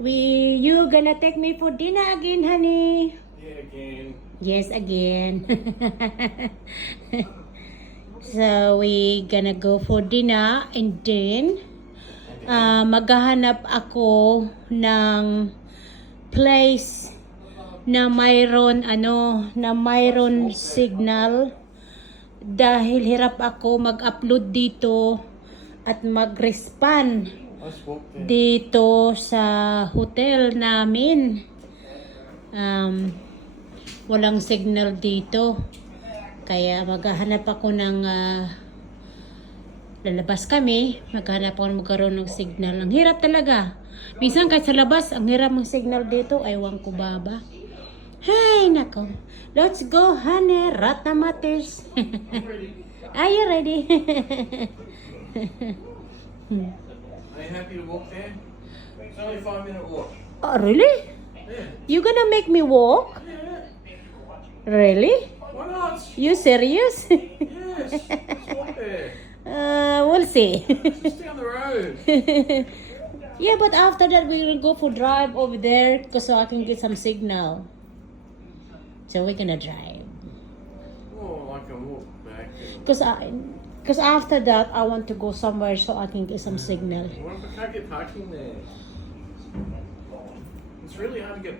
You gonna take me for dinner again, honey? Yeah, again. Yes, again. So we gonna go for dinner and then maghahanap ako ng place na mayroon signal dahil hirap ako mag-upload dito at mag-respond Let's walk there. dito sa hotel namin. Walang signal dito. Kaya maghahanap ako ng lalabas kami. Maghahanap ako ng magkaroon ng signal. Ang hirap talaga. Minsan kahit sa labas, ang hirap ng signal dito. Aywan ko baba. Hey, nako. Let's go, honey. Ratamatis. Are you ready? Are you happy to walk there? It's only a 5-minute walk. Oh, really? Yeah. You gonna make me walk? Yeah. Really? Why not? You serious? Yes. Let's walk there. We'll see. Just down the road. Yeah, but after that we will go for drive over there so I can get some signal. So we're gonna drive. Oh, I can walk back. Cause after that I want to go somewhere so I can get some signal. What if I can't get parking there? It's really hard to get